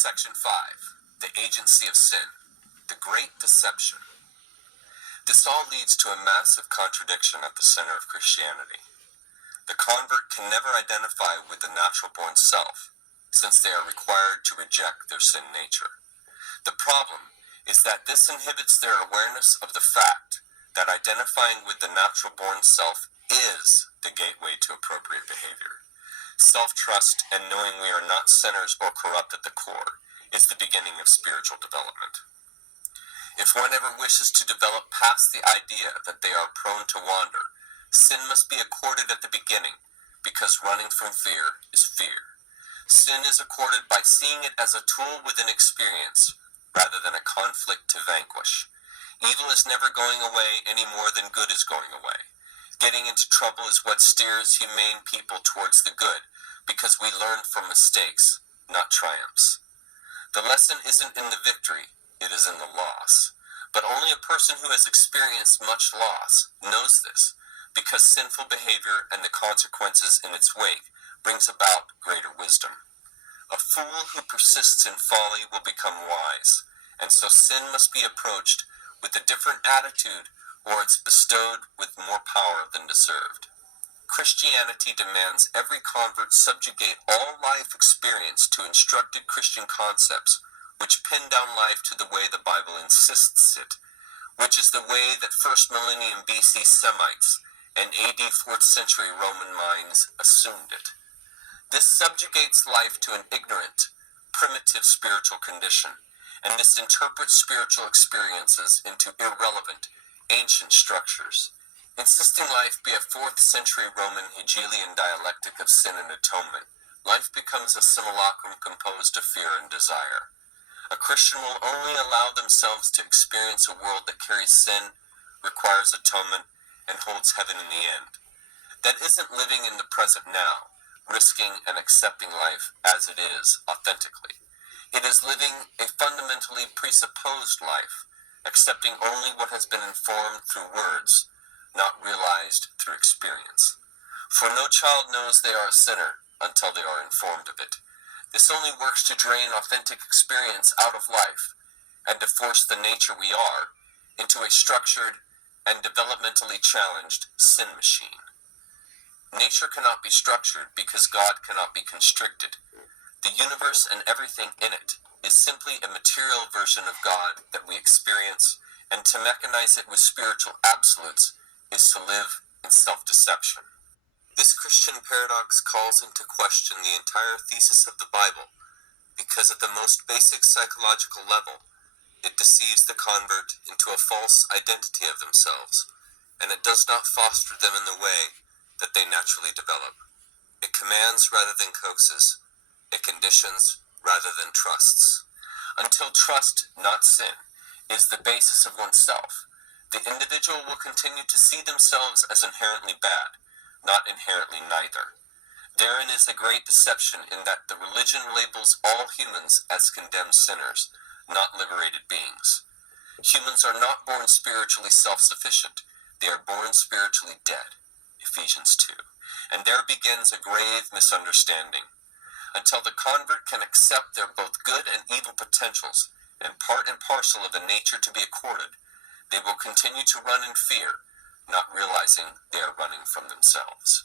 Section 5. The Agency of Sin. The Great Deception. This all leads to a massive contradiction at the center of Christianity. The convert can never identify with the natural-born self, since they are required to reject their sin nature. The problem is that this inhibits their awareness of the fact that identifying with the natural-born self is the gateway to appropriate behavior. Self-trust and knowing we are not sinners or corrupt at the core is the beginning of spiritual development. If one ever wishes to develop past the idea that they are prone to wander, sin must be accorded at the beginning, because running from fear is fear. Sin is accorded by seeing it as a tool within experience, rather than a conflict to vanquish. Evil is never going away any more than good is going away. Getting into trouble is what steers humane people towards the good, because we learn from mistakes, not triumphs. The lesson isn't in the victory, it is in the loss. But only a person who has experienced much loss knows this, because sinful behavior and the consequences in its wake brings about greater wisdom. A fool who persists in folly will become wise, and so sin must be approached with a different attitude, or it's bestowed with more power than deserved. Christianity demands every convert subjugate all life experience to instructed Christian concepts, which pin down life to the way the Bible insists it, which is the way that first millennium BC Semites and AD 4th century Roman minds assumed it. This subjugates life to an ignorant, primitive spiritual condition, and this interprets spiritual experiences into irrelevant, ancient structures. Insisting life be a 4th century Roman Hegelian dialectic of sin and atonement, life becomes a simulacrum composed of fear and desire. A Christian will only allow themselves to experience a world that carries sin, requires atonement, and holds heaven in the end. That isn't living in the present now, risking and accepting life as it is, authentically. It is living a fundamentally presupposed life, accepting only what has been informed through words, not realized through experience. For no child knows they are a sinner until they are informed of it. This only works to drain authentic experience out of life and to force the nature we are into a structured and developmentally challenged sin machine. Nature cannot be structured because God cannot be constricted. The universe and everything in it is simply a material version of God that we experience, and to mechanize it with spiritual absolutes is to live in self-deception. This Christian paradox calls into question the entire thesis of the Bible, because at the most basic psychological level, it deceives the convert into a false identity of themselves, and it does not foster them in the way that they naturally develop. It commands rather than coaxes. It conditions rather than trusts. Until trust, not sin, is the basis of oneself, the individual will continue to see themselves as inherently bad, not inherently neither. Therein is a great deception in that the religion labels all humans as condemned sinners, not liberated beings. Humans are not born spiritually self-sufficient. They are born spiritually dead. Ephesians 2. And there begins a grave misunderstanding. Until the convert can accept their both good and evil potentials, and part and parcel of a nature to be accorded, they will continue to run in fear, not realizing they are running from themselves.